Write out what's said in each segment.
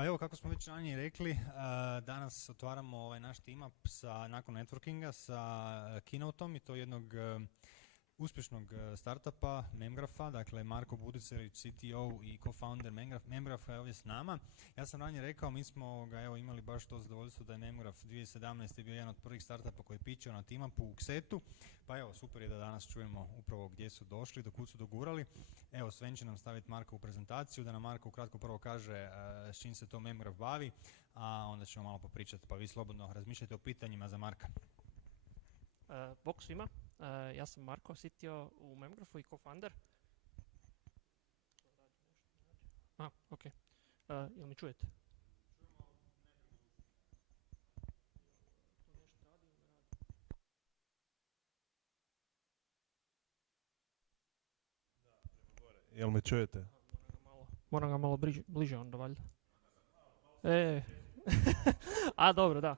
Pa evo, kako smo već ranije rekli, danas otvaramo ovaj naš team up nakon networkinga sa keynote-om i to jednog uspješnog startupa Memgrafa, dakle Marko Budicerić, CTO i co-founder Memgrafa je ovdje s nama. Ja sam ranije rekao, mi smo ga imali baš to zadovoljstvo da je Memgraf 2017. bio jedan od prvih startupa koji je pičao na team upu u Ksetu, pa evo, super je da danas čujemo upravo gdje su došli, do kud su dogurali. Evo, Sven će nam staviti Marko u prezentaciju, da nam Marko ukratko prvo kaže s čim se to Memgraf bavi, a onda ćemo malo popričati, pa vi slobodno razmišljajte o pitanjima za Marka. Bok svima, ja sam Marko, CTO u Memgrafu i co-founder. Ok. Jel mi čujete? Jel me čujete? Moram ga malo bliže onda valjda. Dobro, da.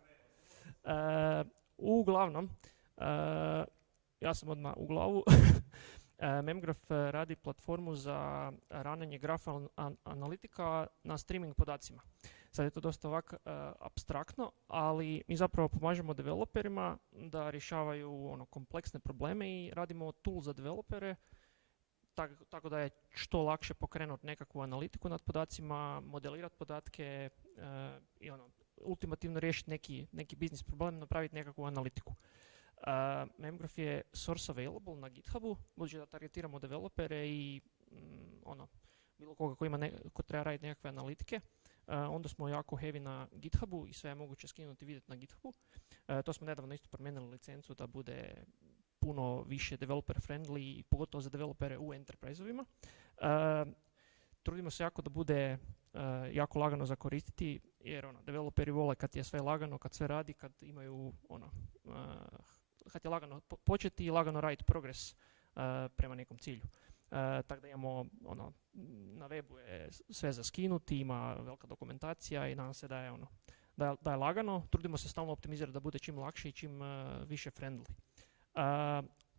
Uglavnom, ja sam odmah u glavu. Memgraf radi platformu za ranjenje graf analitika na streaming podacima. Sad je to dosta ovak apstraktno, ali mi zapravo pomažemo developerima da rješavaju kompleksne probleme i radimo tool za developere tako da je što lakše pokrenuti nekakvu analitiku nad podacima, modelirati podatke i ultimativno riješiti neki biznis problem, napraviti nekakvu analitiku. Memgraf je source available na GitHubu, budući da targetiramo developere i bilo koga ko treba raditi nekakve analitike. Onda smo jako heavy na GitHubu i sve je moguće skinuti i vidjeti na GitHubu. To smo nedavno isto promijenili licencu da bude puno više developer friendly i pogotovo za developere u enterprise-ovima. Trudimo se jako da bude jako lagano za koristiti, jer developeri vole kad je sve lagano, kad sve radi, kad imaju kad je lagano početi i lagano raditi progres prema nekom cilju. Tako da imamo, na webu je sve za skinuti, ima velika dokumentacija i nadam se da je, da je lagano. Trudimo se stalno optimizirati da bude čim lakše i čim više friendly.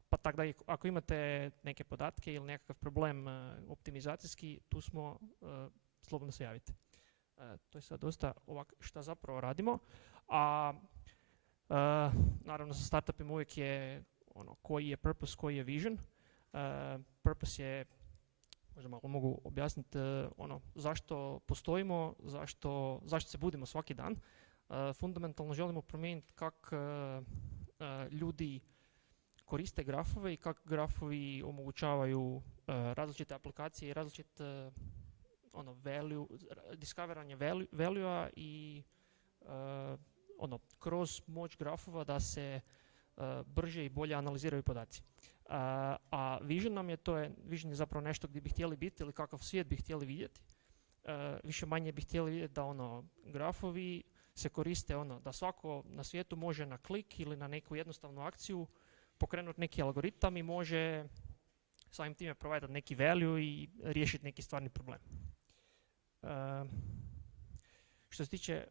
Pa tako da ako imate neke podatke ili nekakav problem optimizacijski, tu smo, slobodno se javite. To je sad dosta ovak šta zapravo radimo, a naravno sa startupima uvijek je koji je purpose, koji je vision. Purpose je, možda malo mogu objasniti, zašto postojimo, zašto se budimo svaki dan. Fundamentalno želimo promijeniti kako ljudi koriste grafove i kako grafovi omogućavaju različite aplikacije i različite discoveranje value-a i kroz moć grafova da se brže i bolje analiziraju podaci. A vision nam je, vision je zapravo nešto gdje bi htjeli biti ili kakav svijet bi htjeli vidjeti. Više manje bi htjeli vidjeti da grafovi se koriste da svako na svijetu može na klik ili na neku jednostavnu akciju pokrenuti neki algoritam i može samim time providati neki value i riješiti neki stvarni problem. Što se tiče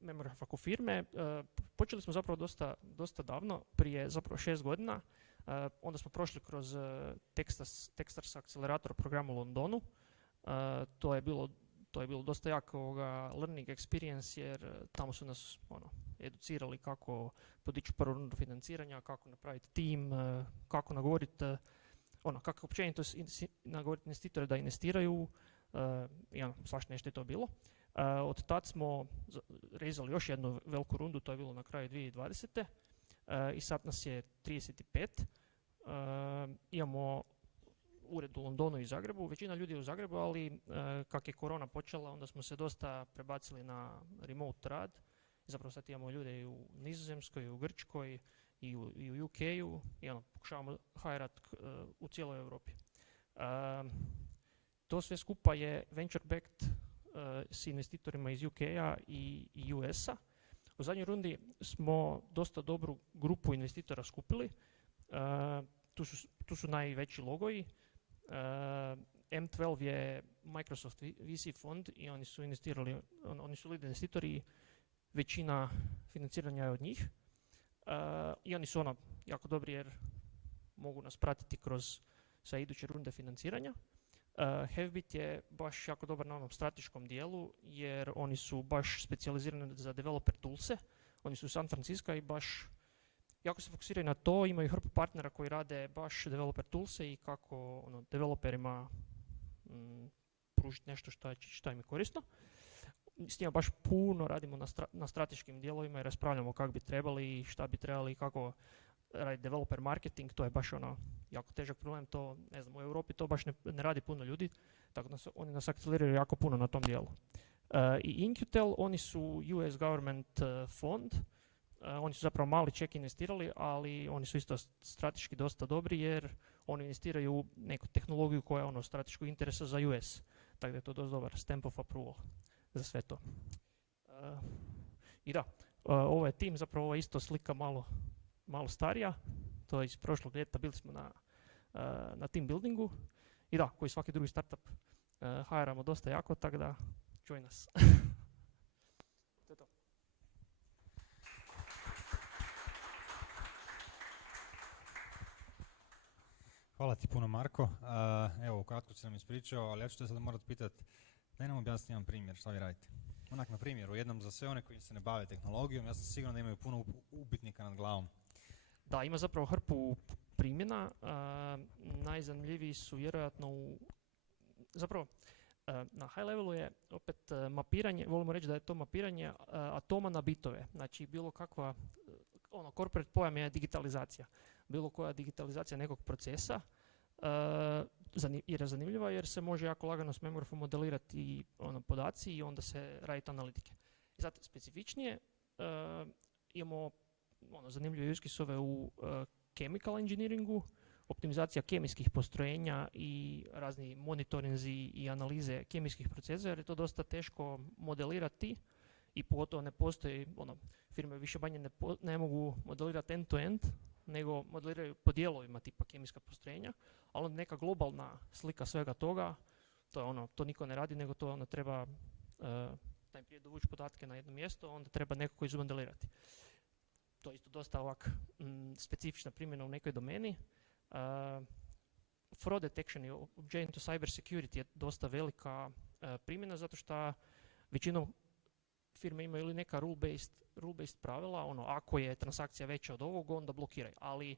Memgrafa kao firme, počeli smo zapravo dosta davno, prije zapravo 6 godina. Onda smo prošli kroz Techstars akcelerator program u Londonu. To je bilo dosta jak learning experience, jer tamo su nas educirali kako podići prvu rundu financiranja, kako napraviti tim, kako nagovoriti, kako općenito nagovoriti investitore da investiraju, svašta nešto je to bilo. Od tad smo rezali još jednu veliku rundu, to je bilo na kraju 2020. I sad nas je 35. Imamo ured u Londonu i Zagrebu, većina ljudi je u Zagrebu, ali kak je korona počela, onda smo se dosta prebacili na remote rad. Zapravo sad imamo ljude i u Nizozemskoj, i u Grčkoj, i u UK-u i pokušavamo hajrat u cijeloj Europi. To sve skupa je venture backed s investitorima iz UK-a i US-a. U zadnjoj rundi smo dosta dobru grupu investitora skupili. Tu su najveći logoji. M12 je Microsoft VC fond i oni su lead investitori, većina financiranja je od njih. I oni su jako dobri jer mogu nas pratiti sa iduće runde financiranja. Heavybit je baš jako dobar na onom strateškom dijelu, jer oni su baš specijalizirani za developer toolse. Oni su u San Francisco i baš jako se fokusiraju na to, imaju hrpu partnera koji rade baš developer toolse i kako developerima pružiti nešto što im je korisno. S njima baš puno radimo na strateškim dijelovima i raspravljamo kako bi trebali i šta bi trebali i kako raditi developer marketing, to je baš jako težak problem, to ne znam, u Europi to baš ne radi puno ljudi, tako da oni nas akceliraju jako puno na tom dijelu. I Incutel, oni su US government fond, oni su zapravo mali ček investirali, ali oni su isto strateški dosta dobri jer oni investiraju u neku tehnologiju koja je strateškog interesa za US, tako da je to dosta dobar stamp of approval za sve to. I da, ovo je tim, zapravo ovo je isto slika malo starija, to je iz prošlog ljeta, bili smo na team buildingu i da, koji svaki drugi startup hajramo dosta jako, tako da join us. To je to. Hvala ti puno, Marko. Evo, kratko si nam ispričao, ali ja ću te sad morat pitati, daj nam objasniti jedan primjer, šta vi radite? Onak na primjeru, jednom za sve one koji se ne bave tehnologijom, ja sam siguran da imaju puno upitnika nad glavom. Da, ima zapravo hrpu primjena, najzanimljiviji su vjerojatno na high levelu je opet mapiranje, volimo reći da je to mapiranje atoma na bitove, znači bilo kakva, corporate pojam je digitalizacija, bilo koja digitalizacija nekog procesa, jer je zanimljiva jer se može jako lagano s memgrafom modelirati podaci i onda se raditi analitike. I zato specifičnije imamo zanimljive use case-ove u chemical engineeringu, optimizacija kemijskih postrojenja i razni monitorinzi i analize kemijskih procesa, jer je to dosta teško modelirati i pogotovo ne postoji, firme više manje ne mogu modelirati end-to-end, nego modeliraju po dijelovima tipa kemijska postrojenja, ali onda neka globalna slika svega toga, to niko ne radi, nego to treba najprije dovući podatke na jedno mjesto, onda treba neko koji izmodelirati. To je isto dosta ovak specifična primjena u nekoj domeni. Fraud detection i općenito cyber security je dosta velika primjena zato što većinom firme imaju ili neka rule-based pravila, ako je transakcija veća od ovog, onda blokiraj. Ali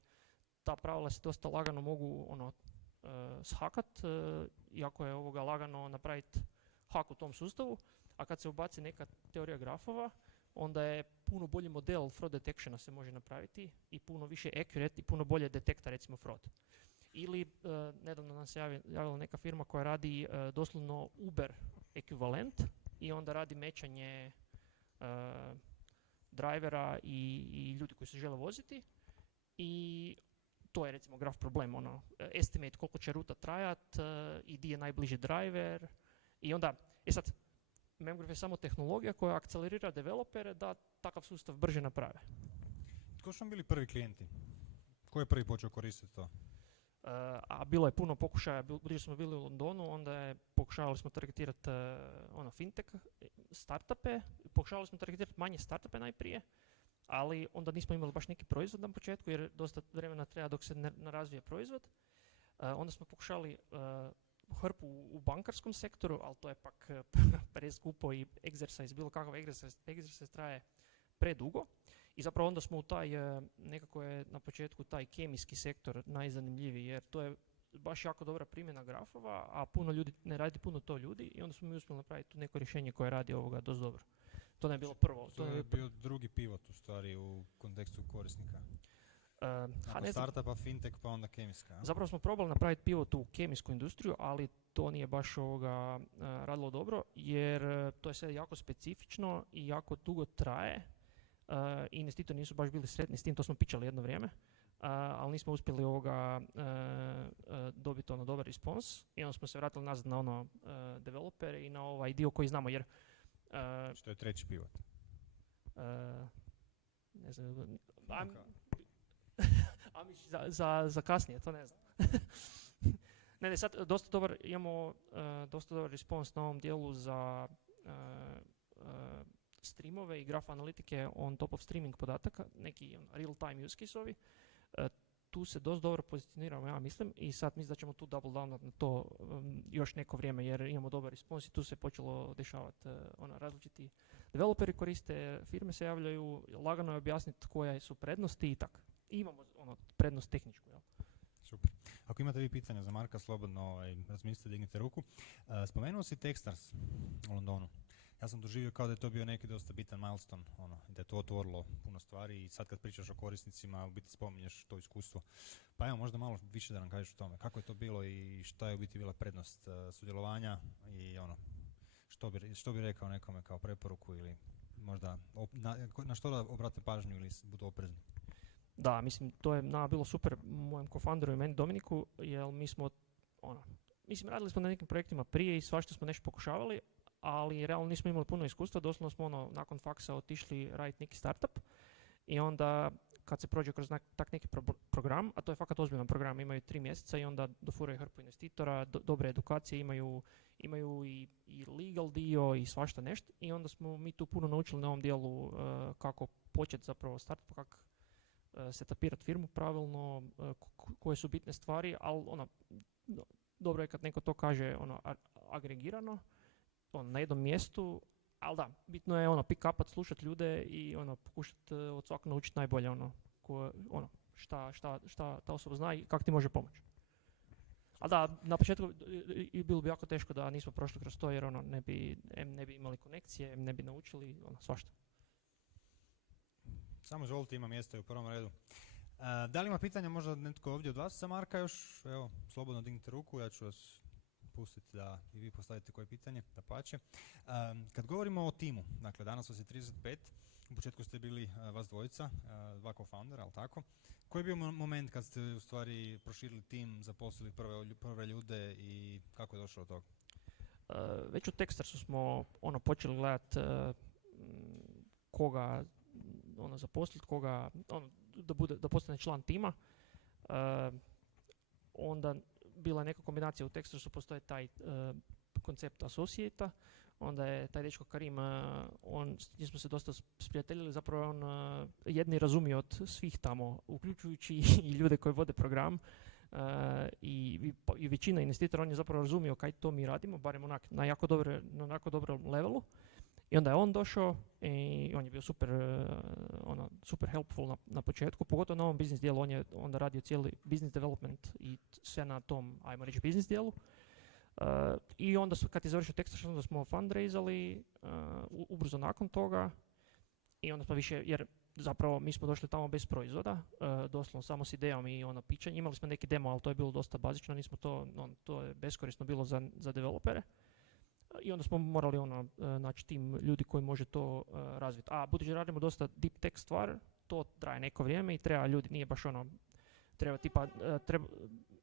ta pravila se dosta lagano mogu shakat, iako je lagano napraviti hak u tom sustavu, a kad se ubaci neka teorija grafova, onda je puno bolji model fraud detectiona se može napraviti i puno više accurate i puno bolje detekta recimo fraud. Ili nedavno nam se javila neka firma koja radi doslovno Uber ekvivalent i onda radi mečanje drivera i ljudi koji se žele voziti i to je recimo graf problem, estimate koliko će ruta trajat i di je najbliži driver i onda, sad, memgraph je samo tehnologija koja akcelerira developere da takav sustav brže naprave. Tko su vam bili prvi klijenti? Ko je prvi počeo koristiti to? A bilo je puno pokušaja, bliže smo bili u Londonu, onda pokušavali smo targetirati fintech startupe, pokušavali smo targetirati manje startupe najprije, ali onda nismo imali baš neki proizvod na početku jer dosta vremena treba dok se ne razvije proizvod. Onda smo pokušali hrpu u bankarskom sektoru, ali to je pak preskupo i bilo kakav exercise traje predugo. I zapravo onda smo u taj, nekako je na početku taj kemijski sektor najzanimljiviji, jer to je baš jako dobra primjena grafova, a puno ljudi, ne radi puno to ljudi i onda smo mi uspjeli napraviti neko rješenje koje radi dosta dobro. To ne je bilo prvo. To je bio drugi pivot u stvari u kontekstu korisnika. Nakon startupa, fintech pa onda kemijska. Zapravo smo probali napraviti pivot u kemijsku industriju, ali to nije baš radilo dobro, jer to je sve jako specifično i jako dugo traje. Investitori nisu baš bili sretni s tim, to smo pičali jedno vrijeme, ali nismo uspjeli dobiti dobar respons i onda smo se vratili nazad na developer i na ovaj dio koji znamo, jer što je treći pivot? Ne znam, za kasnije, to ne znam. ne, sad imamo dosta dobar respons na ovom dijelu za streamove i graf analitike on top of streaming podataka, neki real-time use case-ovi. tu se dosta dobro pozicioniramo, ja mislim, i sad mislim da ćemo tu double down na to još neko vrijeme, jer imamo dobar respons i tu se počelo dešavati različiti developeri koriste, firme se javljaju, lagano je objasniti koje su prednosti i tak. I imamo prednost tehničku, jel? Super. Ako imate vi pitanja za Marka, slobodno razmislite, dignite ruku. Spomenuo si Techstars u Londonu. Ja sam doživio kao da je to bio neki dosta bitan milestone, da je to otvorilo puno stvari i sad kad pričaš o korisnicima, u biti spominješ to iskustvo. Pa evo, možda malo više da nam kažeš o tome. Kako je to bilo i šta je u biti bila prednost sudjelovanja i što bi rekao nekome kao preporuku ili možda na što da obrate pažnju ili budu oprezni? Da, mislim, to je bilo super mojem co-founderu i meni Dominiku, jer mi smo, radili smo na nekim projektima prije i svašta smo nešto pokušavali, ali realno nismo imali puno iskustva, doslovno smo nakon faksa otišli raditi neki startup i onda kad se prođe kroz tak neki program, a to je fakat ozbiljan program, imaju 3 mjeseca i onda dofuraju hrpu investitora, dobre edukacije, imaju i legal dio i svašta nešto i onda smo mi tu puno naučili na ovom dijelu kako početi zapravo startup, kako setapirati firmu pravilno, koje su bitne stvari, ali dobro je kad neko to kaže agregirano, na jednom mjestu, ali da, bitno je pick-upat, slušati ljude i pokušati od svakog naučiti najbolje šta ta osoba zna i kako ti može pomoći. Ali da, na početku bilo bi jako teško da nismo prošli kroz to jer ne bi imali konekcije, ne bi naučili svašta. Samo izvolite, ima mjesta u prvom redu. Da li ima pitanja možda netko ovdje od vas za Marka još? Evo, slobodno dignite ruku, ja ću vas pustiti da i vi postavite koje pitanje, dapače. Kad govorimo o timu, dakle danas vas je 35, u početku ste bili vas dvojica, 2 co-foundera, ali tako? Koji je bio moment kad ste u stvari proširili tim, zaposlili prve ljude i kako je došlo do toga? Već u Techstarsu smo počeli gledati koga zaposliti, koga da postane član tima. Onda bila je neka kombinacija u Techstarsu, postoje taj koncept associate-a, onda je taj dečko Karim, s njim smo se dosta sprijateljili, zapravo on jedni razumije od svih tamo, uključujući i ljude koji vode program, i većina investitora, on je zapravo razumio kaj to mi radimo, barem na jako dobrom levelu. I onda je on došao i on je bio super helpful na početku, pogotovo na ovom biznis dijelu. On je onda radio cijeli business development i sve na tom, ajmo reći, biznis dijelu. I onda kad je završio Techstars, onda smo fundraisali ubrzo nakon toga i onda smo više, jer zapravo mi smo došli tamo bez proizvoda, doslovno samo s idejom i pičanje. Imali smo neki demo, ali to je bilo dosta bazično, nismo to je beskorisno bilo za developere. I onda smo morali naći tim ljudi koji može to razviti. A budući da radimo dosta deep tech stvar, to traje neko vrijeme i treba ljudi, nije baš treba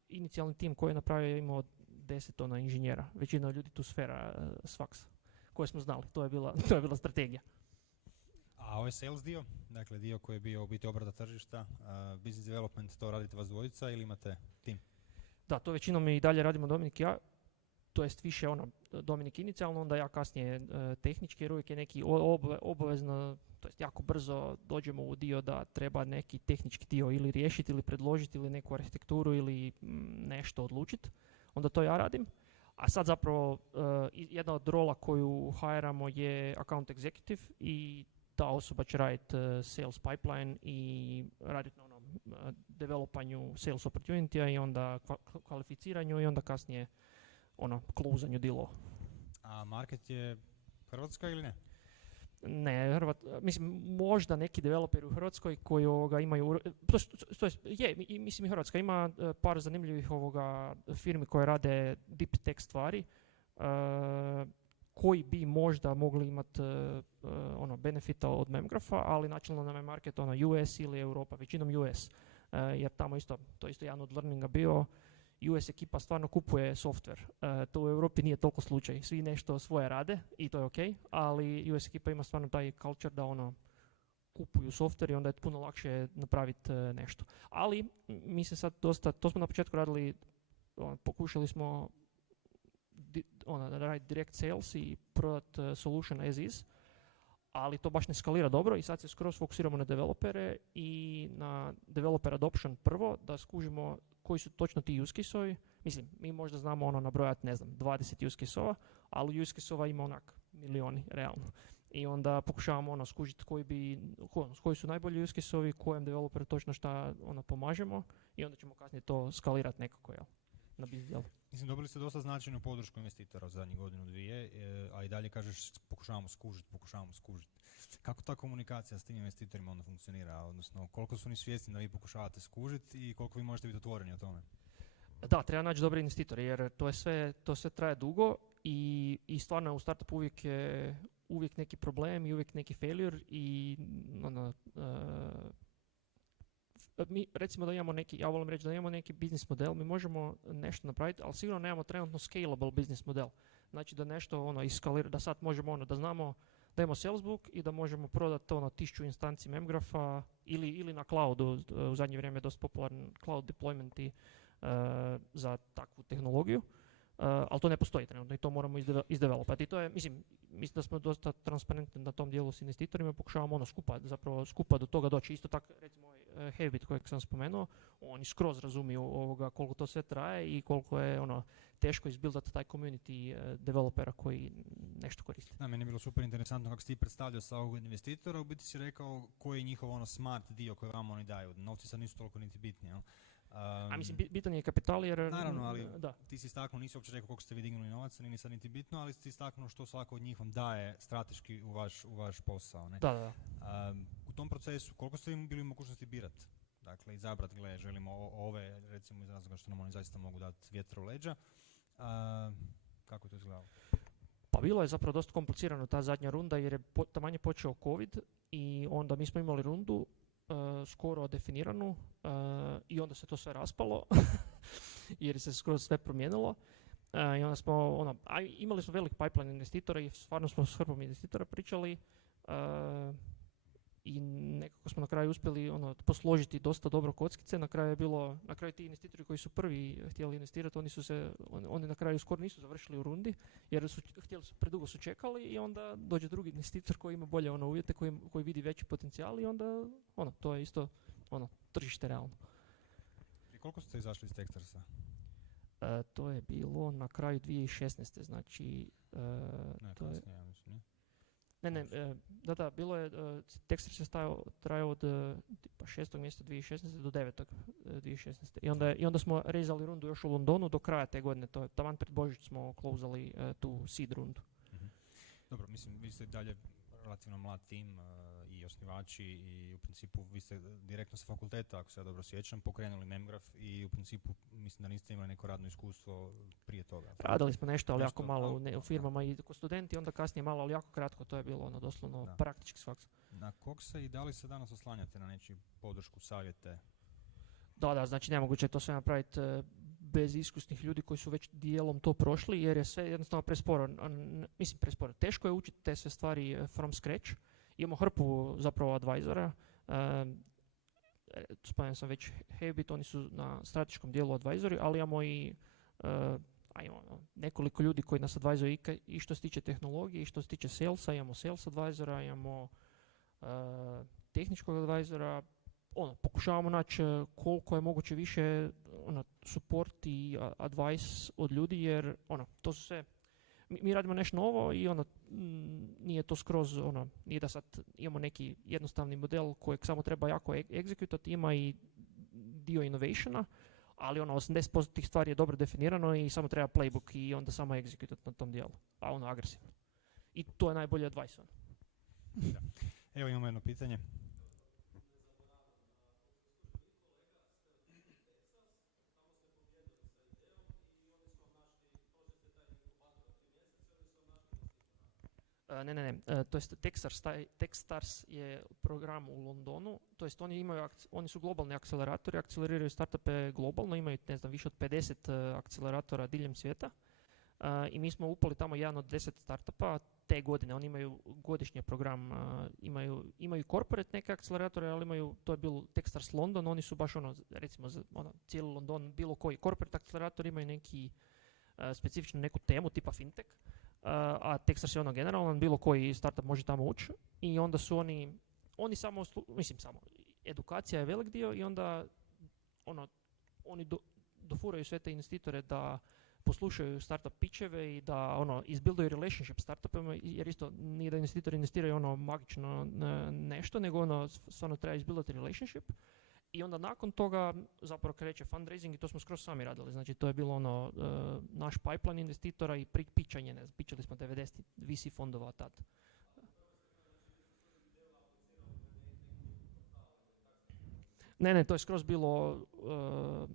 inicijalni tim koji je napravio imao 10 inženjera. Većina ljudi tu sfera s faksa koje smo znali. To je bila strategija. A ovaj sales dio, dakle dio koji je bio u biti obrada tržišta, business development, to radite vas dvojica ili imate tim? Da, to većinom i dalje radimo Dominik i ja. To jest više Dominik inicijalno, onda ja kasnije tehnički, jer uvijek je neki obavezno, to jest jako brzo dođemo u dio da treba neki tehnički dio ili riješiti ili predložiti ili neku arhitekturu ili nešto odlučiti. Onda to ja radim. A sad zapravo jedna od rola koju hajramo je account executive i ta osoba će raditi sales pipeline i raditi na developanju sales opportunity-a i onda kvalificiranju i onda kasnije close-anju dealova. A market je Hrvatska ili ne? Ne, mislim, možda neki developeri u Hrvatskoj koji imaju, mislim i Hrvatska ima par zanimljivih firmi koje rade deep tech stvari, koji bi možda mogli imati benefita od Memgrapha, ali načelno nam je market US ili Europa, većinom US, jer tamo to je isto jedan od learninga bio. US ekipa stvarno kupuje software. To u Europi nije toliko slučaj. Svi nešto svoje rade i to je ok, ali US ekipa ima stvarno taj culture da kupuju software i onda je puno lakše napraviti nešto. Ali mi se sad dosta, to smo na početku radili, pokušali smo raditi direct sales i prodati solution as is, ali to baš ne skalira dobro i sad se skroz fokusiramo na developere i na developer adoption prvo, da skužimo koji su točno ti use case-ovi. Mislim, mi možda znamo nabrojati, 20 use case-ova, ali use case-ova ima onak milioni, realno. I onda pokušavamo skužiti koji su najbolji use case-ovi, kojem developeru točno šta pomažemo i onda ćemo kasnije to skalirati nekako, jel? Na biznis djelu. Mislim, dobili ste dosta značajnu podršku investitora u zadnjih godinu, dvije, a i dalje kažeš pokušavamo skužiti. Kako ta komunikacija s tim investitorima onda funkcionira? Odnosno, koliko su oni svjesni da vi pokušavate skužiti i koliko vi možete biti otvoreni o tome? Da, treba naći dobre investitore jer to sve traje dugo i stvarno u startupu uvijek neki problem i uvijek neki failure i mi recimo da imamo ja volim reći da imamo neki business model, mi možemo nešto napraviti, ali sigurno nemamo trenutno scalable business model. Znači da nešto iskalira, da sad možemo da znamo da imamo salesbook i da možemo prodati 1000 instanci Memgrapha ili na cloudu, u zadnje vrijeme je dosta popularan cloud deploymenti za takvu tehnologiju. Ali to ne postoji trenutno i to moramo izdevelopati. I to je, mislim da smo dosta transparentni na tom dijelu s investitorima, pokušavamo skupa do toga doći. Isto tako, recimo Heavybit kojeg sam spomenuo, oni skroz razumiju koliko to sve traje i koliko je teško izbildati taj community developera koji nešto koristi. Da, meni je bilo super interesantno kako si ti predstavljao sa ovog investitora, u biti si rekao koji je njihov smart dio koji vam oni daju. Novci sad nisu toliko niti bitni, jel? A mislim, bitan je kapital jer... Naravno, ali da. Ti si istaknuo, nisi uopće rekao koliko ste vi dignuli novaca, nije sad niti bitno, ali si istaknuo što svako od njih vam daje strateški u vaš posao. Ne? Da. U tom procesu, koliko ste im bili u mogućnosti birati? Dakle, izabrati, želimo ove, recimo iz razloga što nam oni zaista mogu dati vjetra u leđa. Kako je to izgledalo? Pa bilo je zapravo dosta komplicirano ta zadnja runda jer je taman je počeo COVID i onda mi smo imali rundu skoro definiranu i onda se to sve raspalo jer se skoro sve promijenilo i onda smo imali smo velik pipeline investitora i stvarno smo s hrpom investitora pričali i nekako smo na kraju uspjeli posložiti dosta dobro kockice. Na kraju ti investitori koji su prvi htjeli investirati, oni na kraju skoro nisu završili u rundi jer predugo su čekali i onda dođe drugi investitor koji ima bolje uvjete, koji vidi veći potencijal i onda to je isto tržište realno. I koliko ste izašli iz Techstarsa? To je bilo na kraju 2016. Znači... Ne, kasnije, ja mislim, ne? Da, bilo je, Techstars je trajao od 6. mjesta 2016. do 9. 2016. I onda smo rezali rundu još u Londonu do kraja te godine, to je taman pred Božić smo closali tu seed rundu. Dobro, mislim, vi ste dalje relativno mlad tim i osnivači i u principu vi ste direktno sa fakulteta, ako se ja dobro sjećam, pokrenuli Memgraph i u principu mislim da niste imali neko radno iskustvo prije toga. Radili smo nešto, ali jako malo u firmama i kao studenti, onda kasnije malo, ali jako kratko, to je bilo doslovno praktički svaks. Na kog se i da li se danas oslanjate na nečiju podršku, savjete? Da, znači nemoguće je to sve napraviti bez iskusnih ljudi koji su već dijelom to prošli, jer je sve jednostavno presporo. Mislim, presporo. Teško je učiti te sve stvari from scratch. Imamo hrpu zapravo advisora. Spomenuo sam već Heavybit, oni su na strateškom dijelu advisori, ali imamo i imamo nekoliko ljudi koji nas advisoru i što se tiče tehnologije i što se tiče salesa. Imamo sales advisora, imamo tehničkog advisora. Pokušavamo naći koliko je moguće više support i advice od ljudi, jer to su sve, mi radimo nešto novo i nije to skroz, nije da sad imamo neki jednostavni model kojeg samo treba jako executati, ima i dio innovationa, ali 80% tih stvari je dobro definirano i samo treba playbook i onda samo executati na tom dijelu, a agresivno. I to je najbolji advice. Da. Evo imamo jedno pitanje. Ne. To jest Techstars je program u Londonu, to jest oni su globalni akceleratori, akceleriraju startupe globalno, imaju više od 50 akceleratora diljem svijeta. I mi smo upali tamo jedan od 10 startupa te godine. Oni imaju godišnji program, imaju corporate neke akceleratore, ali to je bil Techstars London, oni su baš recimo cijeli London, bilo koji corporate akcelerator imaju neki specifičnu neku temu tipa fintech. a Techstars je ono generalan, bilo koji startup može tamo ući i onda su oni samo, edukacija je velik dio i onda oni dofuraju sve te investitore da poslušaju startup pitcheve i da izbuildaju relationship s startupima, jer isto nije da investitori investiraju magično nešto, nego stvarno treba izbuildati relationship. I onda nakon toga zapravo kreće fundraising i to smo skroz sami radili. Znači to je bilo naš pipeline investitora i pitchanje, pitchali smo 90 VC fondova tad. Ne, to je skroz bilo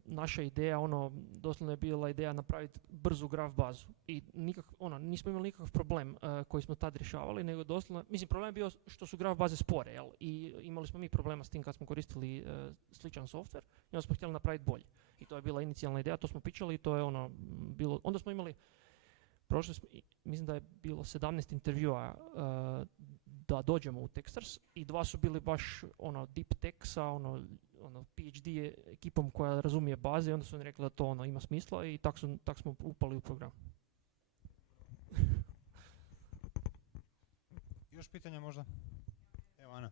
naša ideja, doslovno je bila ideja napraviti brzu graf bazu i nismo imali nikakav problem koji smo tad rješavali, nego doslovno, problem je bio što su graf baze spore, jel? I imali smo mi problema s tim kad smo koristili sličan software i onda smo htjeli napraviti bolje. I to je bila inicijalna ideja, to smo pitchali i to je bilo, onda smo imali, mislim da je bilo 17 intervjua da dođemo u Techstars i 2 su bili baš deep tech sa PhD ekipom koja razumije baze i onda su oni rekli da to ima smisla i tak smo upali u program. Još pitanja možda? Evo Ana.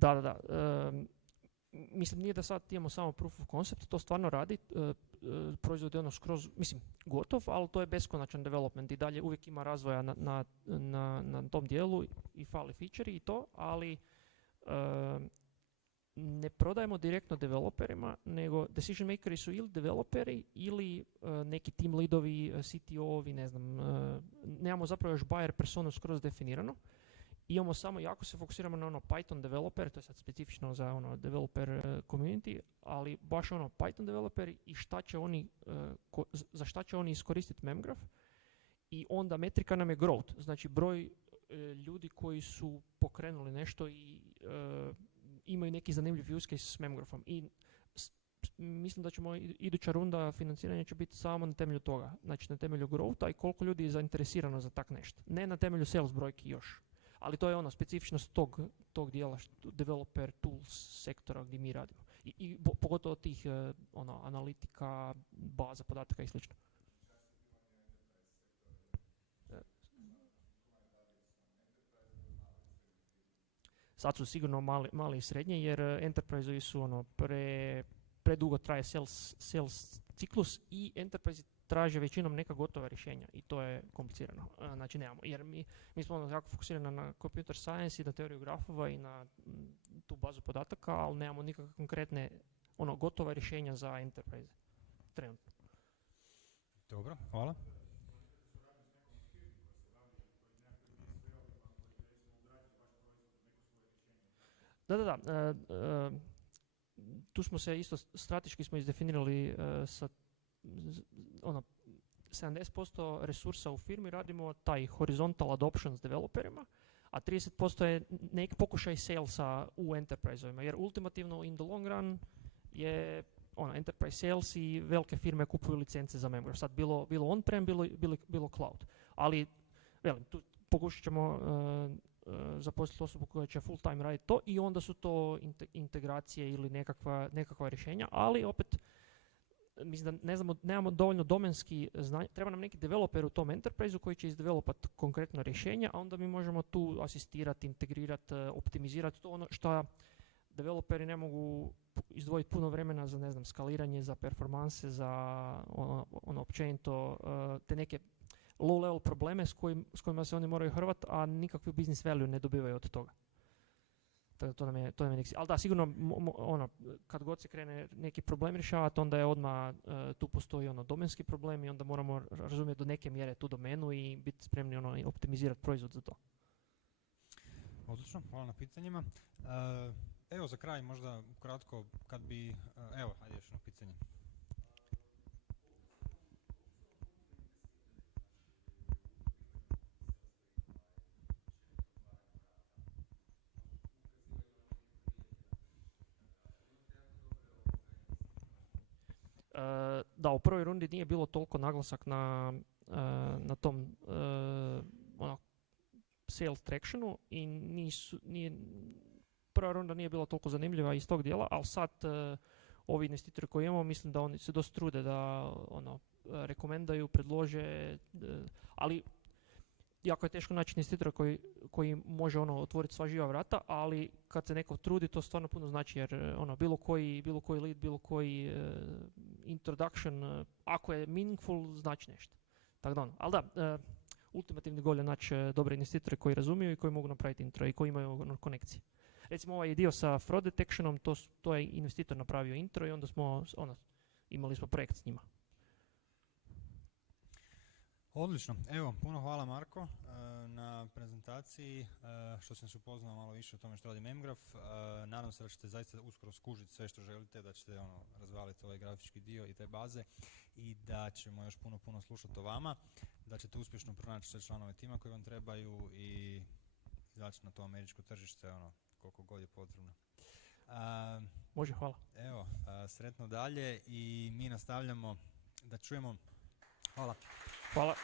Da. Mislim, nije da sad imamo samo proof of concept, to stvarno radi. Proizvod je skroz, gotov, ali to je beskonačan development i dalje uvijek ima razvoja na tom dijelu i fali feature i to, ali ne prodajemo direktno developerima, nego decision makeri su ili developeri ili neki team leadovi, CTO-ovi, ne znam, nemamo zapravo još buyer personu skroz definirano. Imamo samo, jako se fokusiramo na Python developer, to je sad specifično za developer community, ali baš Python developer i za šta će oni iskoristiti memgraph. I onda metrika nam je growth, znači broj ljudi koji su pokrenuli nešto i imaju neki zanimljiv use case s memgraphom. I mislim da ćemo iduća runda financiranja će biti samo na temelju toga, znači na temelju growtha i koliko ljudi je zainteresirano za tak nešto. Ne na temelju sales brojki još. Ali to je specifičnost tog dijela developer tools sektora gdje mi radimo. I pogotovo tih analitika, baza podataka i slično. Sad su sigurno mali i srednji jer enterprise-ovi su predugo traje sales ciklus i enterprise traže većinom neka gotova rješenja i to je komplicirano. Znači nemamo, jer mi smo jako fokusirani na computer science i na teoriju grafova i na tu bazu podataka, ali nemamo nikakve konkretne gotova rješenja za enterprise trenutno. Dobro, hvala. Da. Tu smo se isto strateški smo izdefinirali sa 70% resursa u firmi radimo taj horizontal adoption s developerima, a 30% je neki pokušaj salesa u enterprise-ovima, jer ultimativno in the long run je enterprise sales i velike firme kupuju licence za memgraph. Sad bilo on-prem, bilo cloud. Ali, velim, tu pokušat ćemo zaposliti osobu koja će full time raditi to i onda su to integracije ili nekakva rješenja, ali opet mislim da nemamo dovoljno domenski znanja, treba nam neki developer u tom enterprise-u koji će izdevelopati konkretno rješenja, a onda mi možemo tu asistirati, integrirati, optimizirati to što developeri ne mogu izdvojiti puno vremena za, ne znam, skaliranje, za performanse, za općenito te neke low level probleme s kojima se oni moraju hrvati, a nikakvi business value ne dobivaju od toga. To nam je neki, ali da, sigurno kad god se krene neki problem rješavati, onda je odmah tu postoji domenski problem i onda moramo razumjeti do neke mjere tu domenu i biti spremni optimizirati proizvod za to. Odlično, hvala na pitanjima. Evo za kraj možda kratko kad bi, evo, ajde još jedno pitanje. da u prvoj rundi nije bilo toliko naglasak na tom sales tractionu i prva runda nije bila toliko zanimljiva iz tog dijela, ali sad ovi investitori koji imamo, mislim da oni se dosta trude da rekomendaju, predlože, ali jako je teško naći investitora koji može otvoriti sva živa vrata, ali kad se neko trudi, to stvarno puno znači, jer bilo koji lead, bilo koji introduction, ako je meaningful, znači nešto. Tako da ali da, ultimativni goal je naći dobre investitore koji razumiju i koji mogu napraviti intro i koji imaju konekcije. Recimo ovaj dio sa fraud detectionom, to je investitor napravio intro i onda smo imali smo projekt s njima. Odlično. Evo, puno hvala Marko na prezentaciji, što sam se upoznao malo više o tome što radi Memgraph. Nadam se da ćete zaista uskoro skužiti sve što želite, da ćete razvaliti ovaj grafički dio i te baze i da ćemo još puno slušati o vama, da ćete uspješno pronaći sve članove tima koji vam trebaju i izaći na to američko tržište koliko god je potrebno. Može, hvala. Evo, sretno dalje i mi nastavljamo da čujemo. Hvala. Hvala.